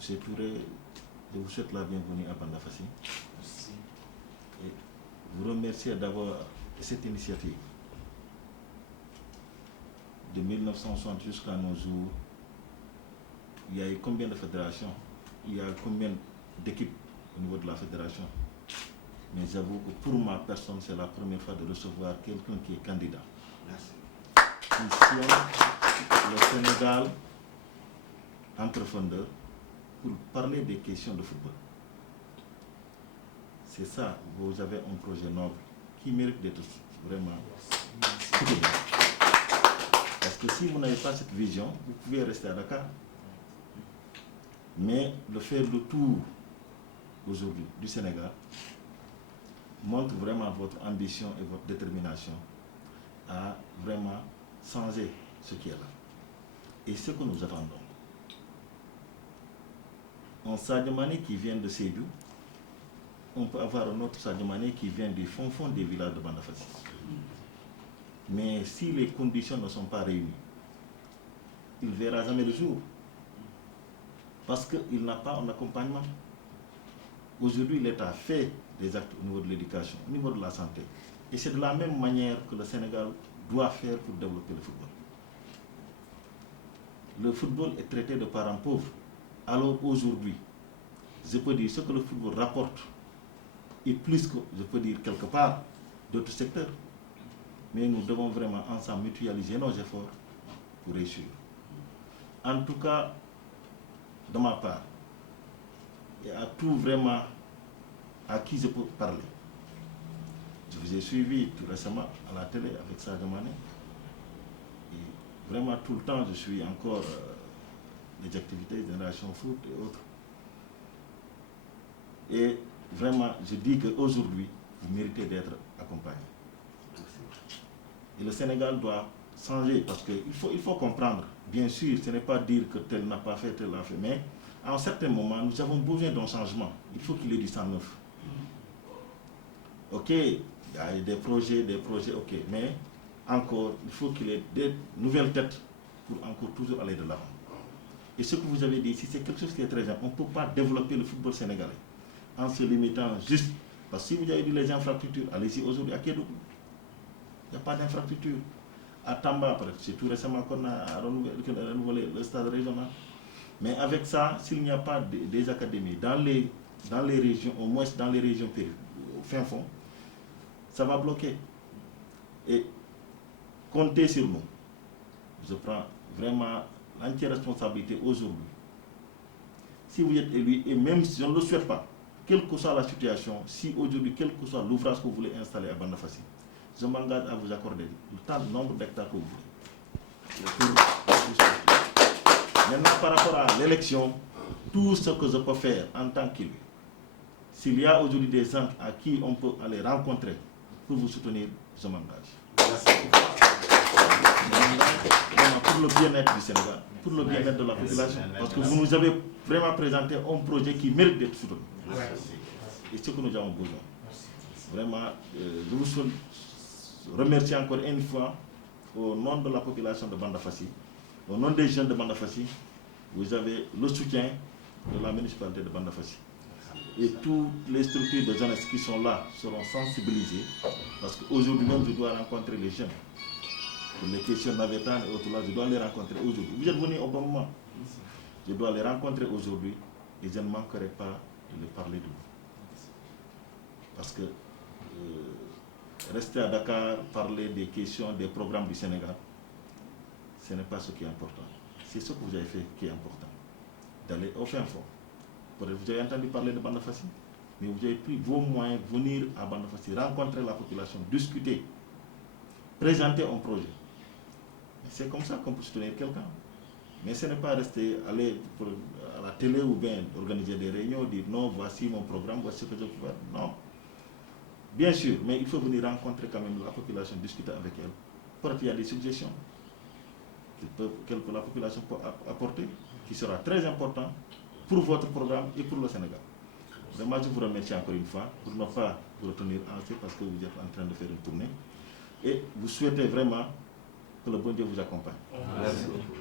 M. Touré, je vous souhaite la bienvenue à Banda Fassi. Merci. Et vous remercier d'avoir cette initiative. De 1960 jusqu'à nos jours, il y a eu combien de fédérations? Il y a combien d'équipes au niveau de la fédération? Mais j'avoue que pour ma personne, c'est la première fois de recevoir quelqu'un qui est candidat. Merci. Qui sillonne le Sénégal en profondeur pour parler des questions de football. C'est ça, vous avez un projet noble qui mérite d'être vraiment soutenu. Parce que si vous n'avez pas cette vision, vous pouvez rester à Dakar. Mais le faire le tour aujourd'hui du Sénégal montre vraiment votre ambition et votre détermination à vraiment changer ce qui est là. Et ce que nous attendons. Un Sadio Mané qui vient de Sédhiou, on peut avoir un autre Sadio Mané qui vient du fond des villages de Banda Fassi. Mais si les conditions ne sont pas réunies, il ne verra jamais le jour. Parce qu'il n'a pas un accompagnement. Aujourd'hui, l'État fait des actes au niveau de l'éducation, au niveau de la santé. Et c'est de la même manière que le Sénégal doit faire pour développer le football. Le football est traité de parents pauvres. Alors aujourd'hui, je peux dire ce que le football rapporte et plus que, je peux dire quelque part, d'autres secteurs. Mais nous devons vraiment ensemble mutualiser nos efforts pour réussir. En tout cas, de ma part, il y a tout vraiment à qui je peux parler. Je vous ai suivi tout récemment à la télé avec Sadio Mané. Et vraiment tout le temps, je suis encore les activités Génération Foot et autres. Et vraiment, je dis qu'aujourd'hui, vous méritez d'être accompagné. Et le Sénégal doit changer parce qu'il faut comprendre. Bien sûr, ce n'est pas dire que tel n'a pas fait, tel l'a fait, mais à un certain moment, nous avons besoin d'un changement. Il faut qu'il y ait du sang neuf. Ok, il y a des projets, ok, mais encore, il faut qu'il y ait des nouvelles têtes pour encore toujours aller de l'avant. Et ce que vous avez dit ici, c'est quelque chose qui est très important. On ne peut pas développer le football sénégalais en se limitant juste. Parce que si vous avez dit les infrastructures, allez-y aujourd'hui à Kédougou. Il n'y a pas d'infrastructure. À Tamba, c'est tout récemment qu'on a renouvelé le stade régional. Mais avec ça, s'il n'y a pas des académies dans les régions, au moins dans les régions au fin fond, ça va bloquer. Et comptez sur nous. Je prends vraiment l'entière responsabilité aujourd'hui. Si vous êtes élu, et même si je ne le souhaite pas, quelle que soit la situation, si aujourd'hui, quel que soit l'ouvrage que vous voulez installer à Banda Fassi, je m'engage à vous accorder le nombre d'hectares que vous voulez. Maintenant, par rapport à l'élection, tout ce que je peux faire en tant qu'élu, s'il y a aujourd'hui des gens à qui on peut aller rencontrer pour vous soutenir, je m'engage. Pour le bien-être du Sénégal, pour le bien-être de la population, parce que vous nous avez vraiment présenté un projet qui mérite d'être soutenu. Et c'est ce que nous avons besoin. Vraiment, je vous remercie encore une fois au nom de la population de Banda Fassi, au nom des jeunes de Banda Fassi. Vous avez le soutien de la municipalité de Banda Fassi. Et toutes les structures de jeunesse qui sont là seront sensibilisées, parce qu'aujourd'hui même, je dois rencontrer les jeunes. Pour les questions navétanes et autres là, je dois les rencontrer aujourd'hui. Vous êtes venus au bon moment. Je dois les rencontrer aujourd'hui et je ne manquerai pas de les parler de vous. Parce que rester à Dakar, parler des questions, des programmes du Sénégal, ce n'est pas ce qui est important. C'est ce que vous avez fait qui est important. D'aller au fin fond. Vous avez entendu parler de Banda Fassi, mais vous avez pris vos moyens, venir à Banda Fassi, rencontrer la population, discuter, présenter un projet. C'est comme ça qu'on peut soutenir quelqu'un. Mais ce n'est pas rester, aller à la télé ou bien organiser des réunions, dire non, voici mon programme, voici ce que je peux faire. Non. Bien sûr, mais il faut venir rencontrer quand même la population, discuter avec elle. Peut-être qu'il y a des suggestions que la population peut apporter, qui sera très important pour votre programme et pour le Sénégal. Vraiment, je vous remercie encore une fois pour ne pas vous retenir assez parce que vous êtes en train de faire une tournée. Et vous souhaitez vraiment que le bon Dieu vous accompagne. Merci beaucoup.